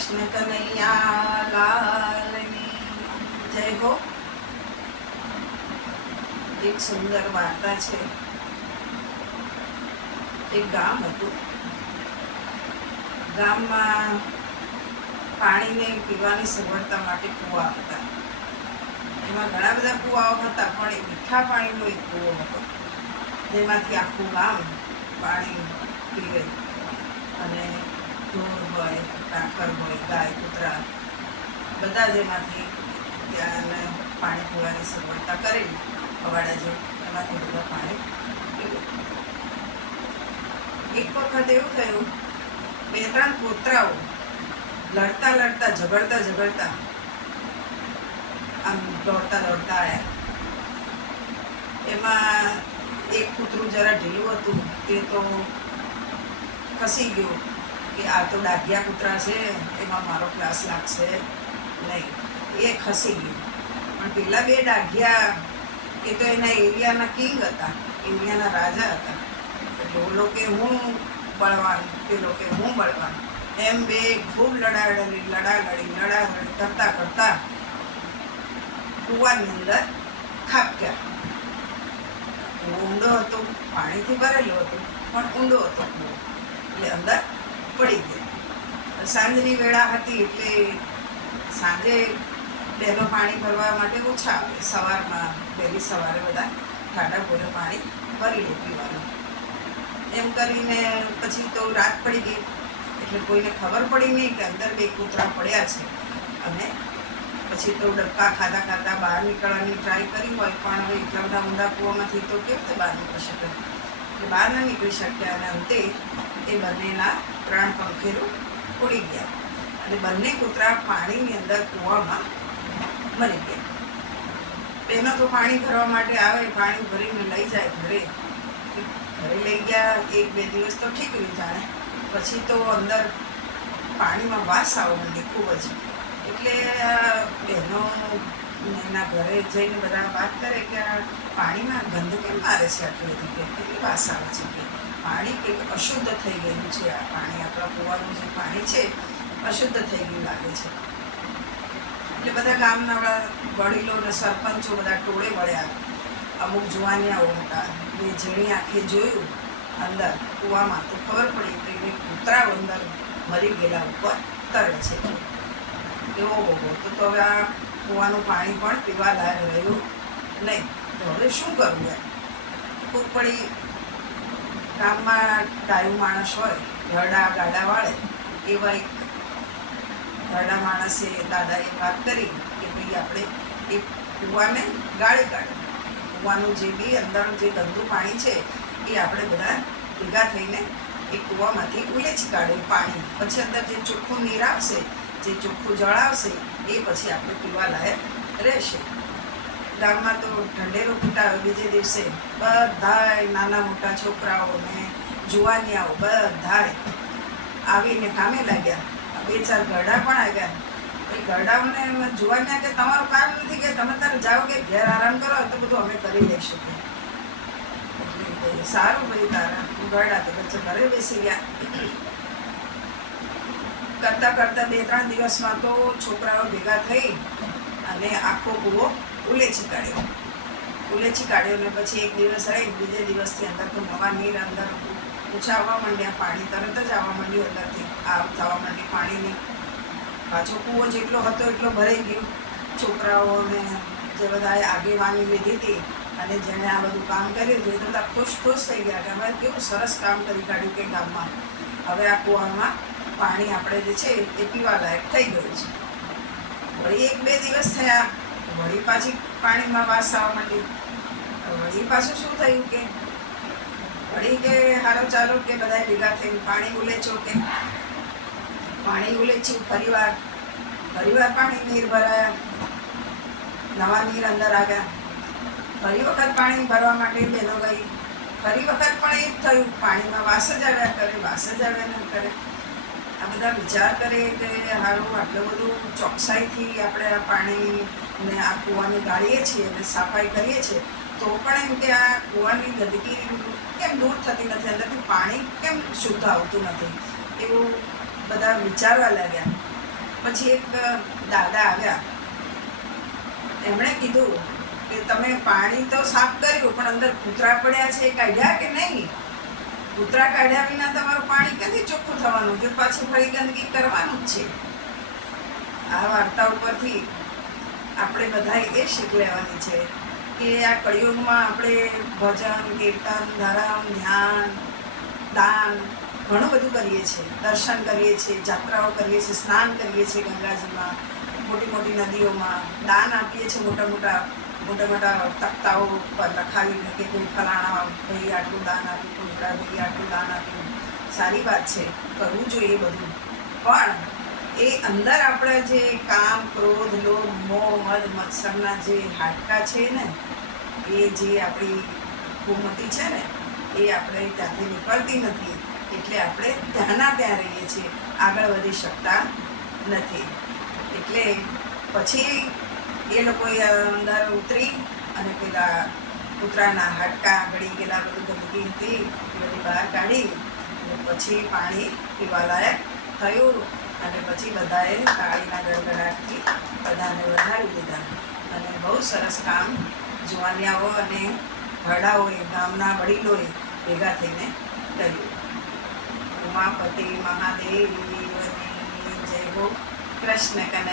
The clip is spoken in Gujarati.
કૃષ્ણ કનૈયા લાલની જય હો. એક સુંદર વાર્તા છે. એક ગામ હતું. ગામમાં પાણીને પીવાની સગવડતા માટે કૂવા હતા. એમાં ઘણા બધા કૂવાઓ હતા, પણ એ મીઠા પાણીનો એક કૂવો હતો, જેમાંથી આખું ગામ પાણી પીવે. અને ઢોર હોય, ડાકર હોય, ગાય, કૂતરા બધા જ એમાંથી ત્યાં પાણી પીવાની સગવડતા કરેલી. અવાડા જેવું એમાંથી બધા પાણી પીવે. એક વખત એવું થયું, 2-3 કૂતરાઓ લડતા ઝઘડતા આમ દોડતા આવ્યા. એમાં એક કૂતરું જરા ઢીલું હતું, તે તો ખસી ગયું કે આ તો ડાઘિયા કૂતરા છે, એમાં મારો ક્લાસ લાગશે નહીં. એ ખસી ગયું. પણ પેલા 2 ડાઘિયા એ તો એના એરિયાના કિંગ હતા, એરિયાના રાજા હતા. એટલે ઓલો કે હું બળવાન, પેલો કે હું બળવાન, એમ 2 ખૂબ લડાલડી કરતા કૂવાની અંદર ખાબક્યા. ઊંડો હતો, પાણીથી ભરેલો હતો, પણ ઊંડો હતો કૂવો, એટલે અંદર પડી ગયા. સાંજની વેળા હતી, એટલે સાંજે બહેનો પાણી ભરવા માટે ઓછા આવે. સવારમાં વહેલી સવારે બધા ઠાડા ભોરે પાણી ભરી લે પીવાનું. એમ કરીને પછી તો રાત પડી ગઈ, એટલે કોઈને ખબર પડી નહીં કે અંદર 2 કૂતરા પડ્યા છે. અને પછી તો ડબકા ખાતા બહાર નીકળવાની ટ્રાય કરી હોય, પણ હવે એટલા બધા ઊંડા કૂવામાંથી તો કેવી રીતે બહાર નીકળી શકે? એટલે બહાર ન નીકળી શક્યા. અને અંતે એ બંનેના પ્રાણ પંખેરું ઉડી ગયા. અને બંને કૂતરા પાણીની અંદર કૂવામાં મરી ગયા. બહેનો તો પાણી ભરવા માટે આવે, પાણી ભરીને લઈ જાય ઘરે લઈ ગયા. 1-2 દિવસ તો ઠીક રહ્યું જાણે. પછી તો અંદર પાણીમાં વાસ આવવા માંડી ખૂબ જ. એટલે બહેનો એના ઘરે જઈને બધા વાત કરે કે આ પાણીમાં ગંધ કેમ મારે છે આટલી બધી, કેટલી વાસ આવે છે, કે પાણી કંઈક અશુદ્ધ થઈ ગયેલું છે. આ પાણી આપણા કૂવાનું જે પાણી છે અશુદ્ધ થઈ ગયું લાગે છે. એટલે બધા ગામના વડીલો અને સરપંચો બધા ટોળે વળ્યા. અમુક જુવાનિયાઓ હતા, 2 ઝીણી આંખે જોયું અંદર કૂવામાં, તો ખબર પડી કે 2 કૂતરાઓ અંદર મરી ગયેલા ઉપર તરે છે. એવો હોવો તો હવે આ કૂવાનું પાણી પણ પીવા લાયક રહ્યું નહીં. તો હવે શું કરવું? ખૂબ પડી ગામમાં ડાયું માણસ હોય, ઘરડા ગાડા વાળે, એવા એક ઘરડા માણસે દાદાએ વાત કરી કે ભાઈ આપણે એ કૂવાને ગાળી કાઢીએ. કૂવાનું જે બી અંદર જે ગંદુ પાણી છે એ આપણે બધા ભેગા થઈને એ કૂવામાંથી ઉલેચી કાઢીએ પાણી. પછી અંદર જે ચોખ્ખું નીર આવશે, જે ચોખ્ખું જળ આવશે, એ પછી આપણે પીવા લાયક રહેશે. ગામમાં તો ઢંઢેરો ફૂટાયો. બીજે દિવસે બધાય નાના મોટા છોકરાઓ ને જુવાનિયાઓ બધાય આવીને કામે લાગ્યા. 2-4 ઘરડા પણ આવ્યા. એ ઘરડાઓને જુવાનિયા કે તમારું કામ નથી, કે તમે તારે જાઓ કે ઘેર આરામ કરો, તો બધું અમે કરી લઈશું. એટલે સારું ભાઈ તારા ઘરડા તો બચ્ચે ઘરે બેસી ગયા. કરતા 2-3 દિવસમાં તો છોકરાઓ ભેગા થઈ અને આખો કૂવો ઉલેચી કાઢ્યો. ને પછી એક દિવસ રહી, બીજે દિવસથી અંદર તો નવા નીર અંદર ઊંચા આવવા માંડ્યા. પાણી તરત જ આવવા માંડ્યું, અંદરથી આવ થવા માંડી પાણીની. પાછો કૂવો જેટલો હતો એટલો ભરાઈ ગયો. છોકરાઓને જે બધાએ આગેવાની લીધી હતી અને જેણે આ બધું કામ કર્યું હતું, એ બધા ખુશ થઈ ગયા કે અમે કેવું સરસ કામ કરી કાઢ્યું કે ગામમાં હવે આ કૂવામાં પાણી આપણે જે છે એ પીવા લાયક થઈ ગયું છે. વળી 1-2 દિવસ થયા, વળી પાછી પાણીમાં વાસ આવવા માંડી. વળી પાછું શું થયું કે વળી કે હારો ચાલો કે બધા ભેગા થઈને પાણી ઉલેચો, કે પાણી ઉલેચ્યું. ફરીવાર પાણી નીર ભરાયા, નવા નીર અંદર આવ્યા. ફરી વખત પાણી ભરવા માટે બહેનો ગઈ. ફરી વખત પણ એ જ થયું, પાણીમાં વાસ જ આવ્યા કરે. આ બધા વિચાર કરે કે હારું આટલું બધું ચોકસાઈથી આપણે આ પાણીને આ કૂવાની ગાળીએ છીએ અને સફાઈ કરીએ છીએ, તો પણ એમ કે આ કૂવાની ગંદકી કેમ દૂર થતી નથી, અંદરથી પાણી કેમ શુદ્ધ આવતું નથી, એવું બધા વિચારવા લાગ્યા. પછી એક દાદા આવ્યા, એમણે કીધું કે તમે પાણી તો સાફ કર્યું પણ અંદર કૂતરા પડ્યા છે, કાઢ્યા કે નહીં? કૂતરા કાઢ્યા વિના તમારું પાણી ક્યાંથી ચોખ્ખું થવાનું? જો પાછી ફરી ગંદકી કરવાનું જ છે. આ વાર્તા ઉપરથી આપણે બધાએ એ શીખ લેવાની છે કે આ કળિયુગમાં આપણે ભજન, કીર્તન, ધર્મ, ધ્યાન, દાન ઘણું બધું કરીએ છીએ, દર્શન કરીએ છીએ, જાત્રાઓ કરીએ છીએ, સ્નાન કરીએ છીએ ગંગાજીમાં, મોટી મોટી નદીઓમાં, દાન આપીએ છીએ, મોટા મોટા તખ્તાઓ પર લખાવીને કે કોઈ ફલાણા ભાઈ આટલું દાન આપ્યું, કોઈ ભાઈ આટલું દાન આપ્યું. સારી વાત છે, કરવું જોઈએ બધું, પણ એ અંદર આપણા જે કામ, ક્રોધ, લોભ, મોહ, મદ, મત્સરના જે હાડકા છે ને, એ જે આપણી કુમતિ છે ને, એ આપણે ત્યાંથી નીકળતી નથી. એટલે આપણે ત્યાંના ત્યાં રહીએ છીએ, આગળ વધી શકતા નથી. એટલે પછી એ લોકોએ અંદર ઉતરી અને પેલા કૂતરાના હાડકા ગળી ગયેલા બધું ગંદકી હતી એ બધી બહાર કાઢી અને પછી પાણી પીવાલાયક થયું. અને પછી બધાએ તાળીના ગડગડાટથી બધાને વધાવી દીધા અને બહુ સરસ કામ જુવાનિયાઓ અને ઘરડાઓએ, ગામના વડીલોએ ભેગા થઈને કર્યું. ઉમાપતિ મહાદેવની જય હો. કૃષ્ણ કનૈયા.